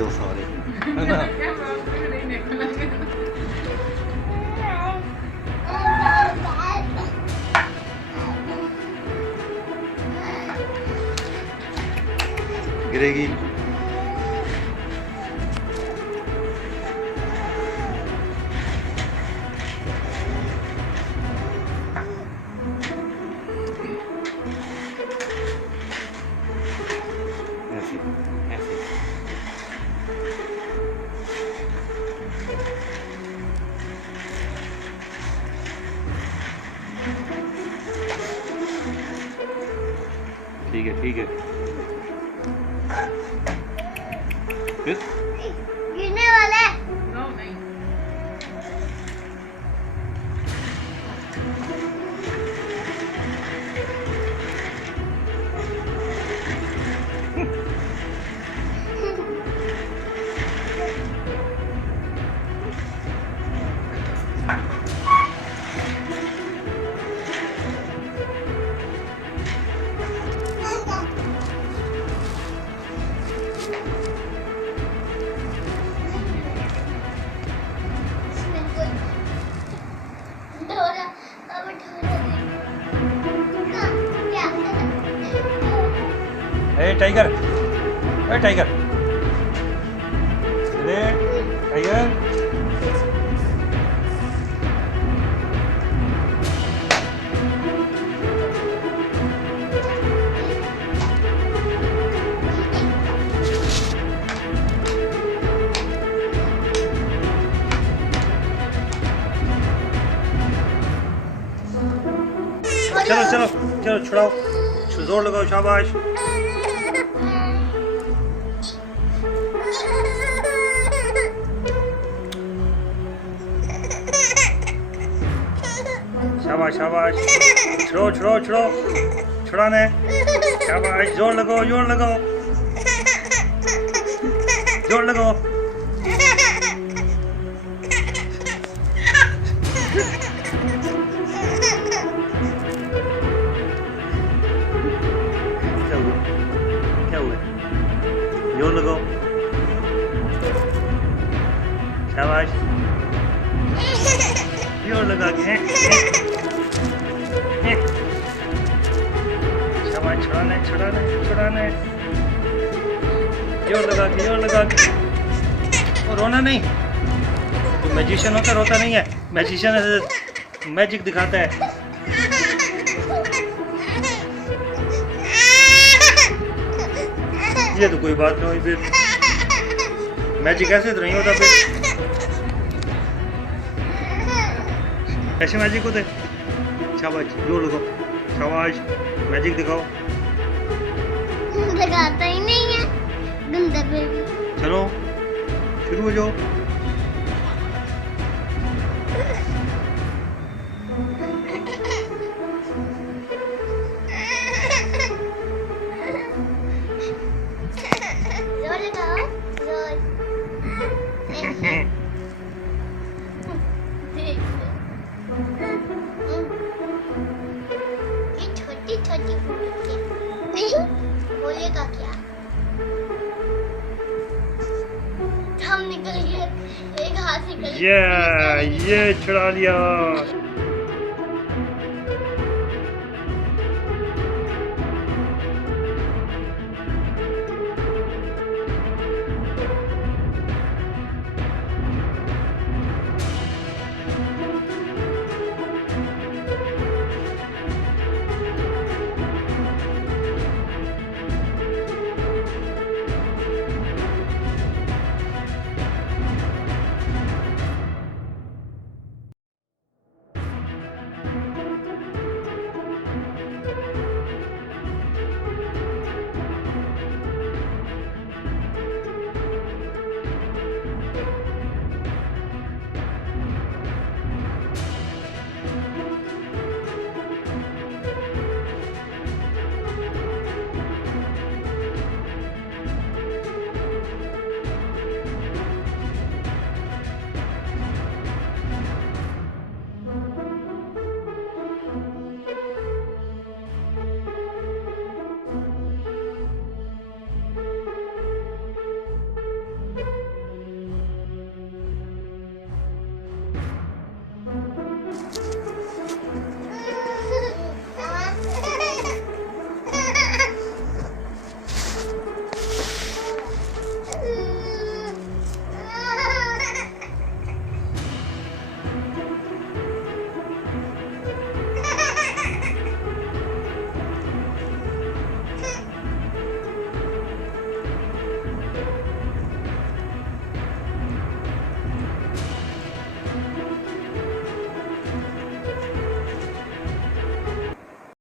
हो सारे, है ना। गिरेगी। ऐसे ऐसे। ठीक है, ठीक है। फिर गिरने वाला है। नो नहीं। ढोरा, अब ढोरा क्या? ए टाइगर, ए टाइगर, अरे टाइगर। चलो चलो चलो, छुड़ाओ, जोर लगाओ, शाबाश। शाबाश शाबाश, छुड़ो छुड़ो छुड़ो, छुड़ाने, शाबाश, जोर लगाओ, जोर लगाओ, जोर लगाओ। क्या हुआ, क्या हुआ, जोर लगाओ, शाबाश, जोर लगा के, शाबाश, छुड़ाने छुड़ाने छुड़ाने, जोर लगा के। वो रोना नहीं, तो मैजिशियन होता रोता नहीं है, मैजिशियन मैजिक दिखाता है। ये तो कोई बात नहीं हुई, फिर मैजिक ऐसे तो नहीं होता फिर। ऐसे मैजिक होते। शाबाश, जोर लगाओ, शाबाश, मैजिक दिखाओ। लगाता ही नहीं है, गंदा बेबी। चलो शुरू हो जाओ। जोर लगाओ, जोर। ये छोटी छोटी बोलेगा क्या? हम निकल गए, एक हाथ निकल गया। ये छुड़ा लिया।